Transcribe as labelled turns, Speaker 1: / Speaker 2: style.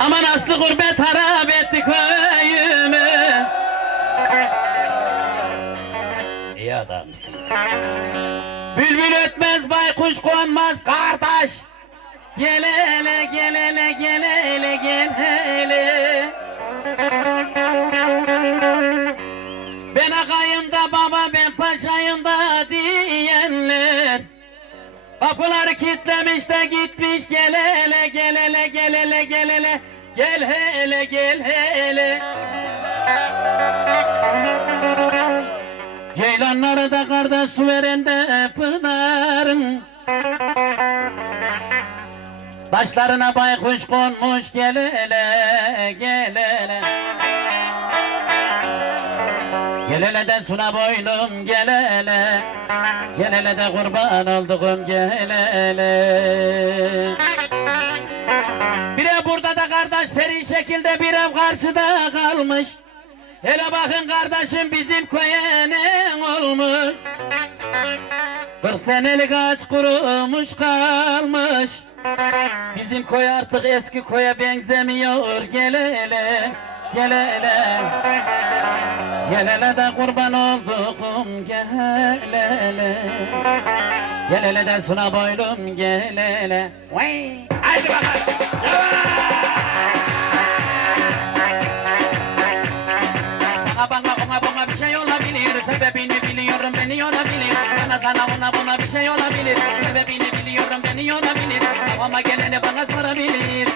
Speaker 1: Aman aslı gurbet harap etti köyümü. İyi adamsın Bülbül ötmez baykuş konmaz kardeş. Gel hele gel hele gel hele. Kapıları kilitlemiş de gitmiş gel hele gel hele gel hele gel hele gel hele gel hele. Ceylanları da karda su veren de pınarın Taşlarına baykuş konmuş gel hele gel hele Gel hele de suna boylum gel hele Gel hele de kurban olduğum gel hele Bire burada da kardeş seri şekilde bir ev karşıda kalmış. Hele bakın kardeşim bizim köye ne olmuş? 40 senelik ağaç kurumuş kalmış. Bizim koy artık eski koya benzemiyor Gel hele gel hele Gel hele de kurban olduğum gel hele de suna boylum gel hele Vay! Haydi bakalım. Sana bana ona buna bir şey olabilir. Sebebini biliyorum beni olabilir Sana sana ona buna bir şey olabilir. Sebebini biliyorum beni olabilir Ama geleni bana sorabilir